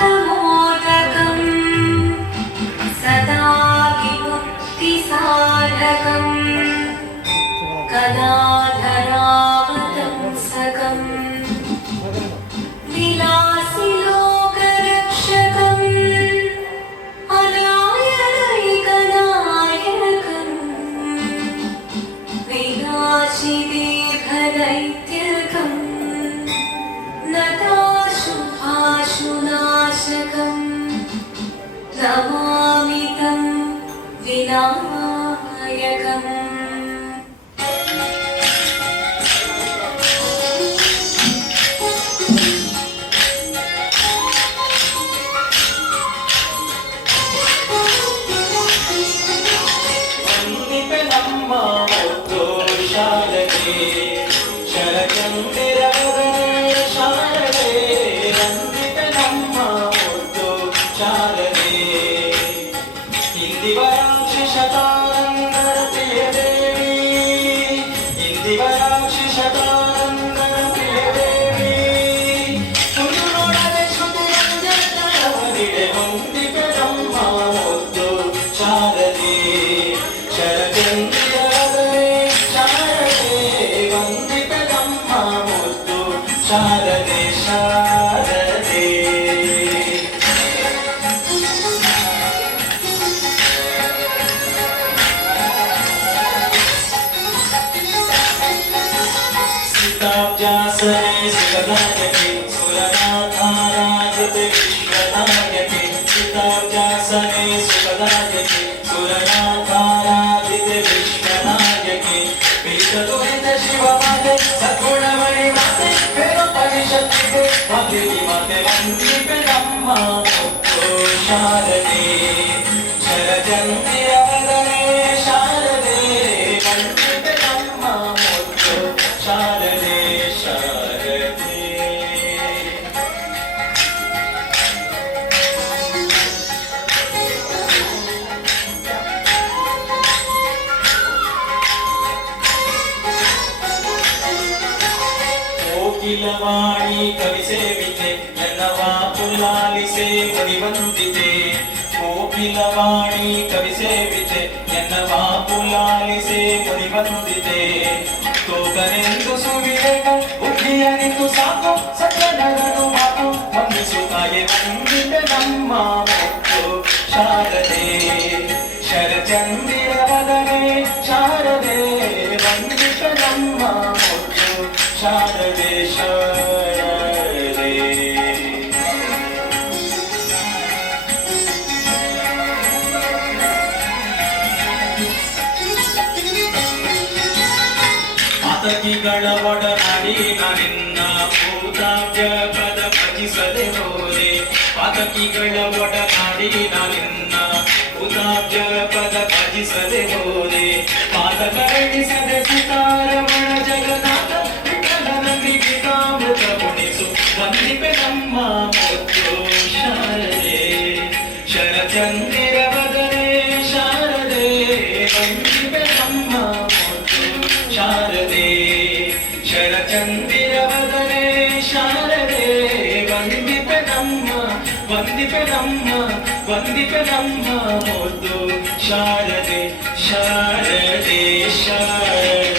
उदाकरात्तमोदकं सदा विमुक्तिसाधकं कलाधरावतंसकं विलासिलोकरक्षकं अनायकनायकं विनाशिदेभदैत्यकं नताशुभाशुनाशकं नमामि तं विनायकम् शारदे शारदे सीताब्जासने सुरनायके सुरनाथाराजते विश्वनायके सीताब्जासने सुरनायके सुरनाथाराजते विश्वनायके विश्वतुलित शिवमाते सद्गुणमयि माते परिषत्ते भगवती माते वंदिते नम्मा मुक्तो शारदे शरचन्द्रिरवदने शारदे वंदिते नम्मा मुक्तो शारदे शारदे ಕೋಕಿಲವಾಣಿ ಕವಿ ಸೇವಿತೆ ಎನ್ನವಾ ಪುಲ್ಲಾಲಿಸೆ ಮುನಿವಂದಿತೆ ಕೋಕಿಲವಾಣಿ ಕವಿ ಸೇವಿತೆ ಎನ್ನವಾ ಪುಲ್ಲಾಲಿಸೆ ಮುನಿವಂದಿತೆ ತೋಕನೆಂದು ಸುವಿವೇಕ ಬುದ್ಧಿಯರಿತು ಸಾಕು ಸಜ್ಜನರನು ಮಾತು ವಂದಿಸುತ್ತಾಯೆ ವಂದಿತೆ ನಮ್ಮ ಮುಕ್ತು ಶಾರದೆ ಶರಚಂದಿರವದನೆ ಶಾರದೆ ವಂದಿತ ನಮ್ಮ ಮುಕ್ತು ಶಾರದೆ ಶಾರದೆ ಆತಕಿಗಳ ಒಡನಾಡಿನ ನಿನ್ನ ಭೂತಾವ್ಯ ಪದ ಭಜಿಸದೆ ಹೋದೆ ಆತಕಿಗಳ ಒಡನಾಡಿನ ನಿನ್ನ ಭೂತಾವ್ಯ ಪದ ಭಜಿಸದೆ ಹೋದೆ ಪಾದ ಕರಣಿಸದೆ ಸೀತಾರಮಣ ಜಗನ್ನಾಥ ವಿಕಲನಂದಿಕಾಮೃತ ಉಣಿಸು ವಂದಿಪೆ ನಮ್ಮ ಮುತ್ತು ಶಾರದೆ ಶರಚಂದಿರವದನೆ ಶಾರದೆ ವಂದಿಪೆ ನಮ್ಮ ಮುತ್ತು ಶಾರದೆ ಶರಚಂದಿರವದನೆ ಶಾರದೆ ವಂದಿಪೆ ನಮ್ಮ ಮುತ್ತು ಶಾರದೆ ಶಾರದೆ ಶಾರದೆ